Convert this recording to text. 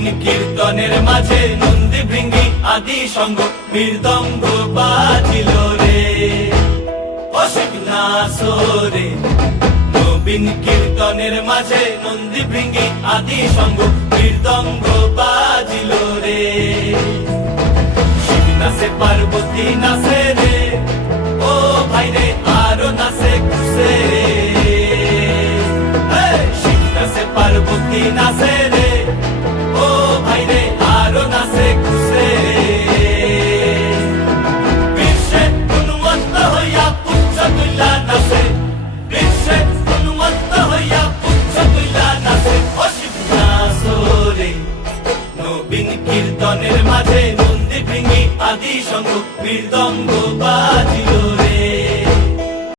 নবীন কীর্তনের মাঝে নন্দী ভৃঙ্গি আদি সঙ্গ মৃদঙ্গ বাজিল রে অসিক নাসরে। নবীন কীর্তনের মাঝে নন্দী ভৃঙ্গি আদি সঙ্গ মৃদঙ্গ বাজিল রে। শিব নাচে পার্বতী নাচে রে, ও ভাই রে আরো নাচে খুশে। শিব নাচে পার্বতী নাচে রে, ও ভাই রে আরো নাচে খুশে। বিশ্বে উন্মত্ত হইয়া পুচ্ছ তুইলা নাচে, বিশ্বে উন্মত্ত হইয়া পুচ্ছ তুইলা নাচে অসিব নাচরে। নবীন কীর্তনের মাঝে নন্দী ভৃঙ্গি আদি সঙ্গ মৃদঙ্গ বাজিল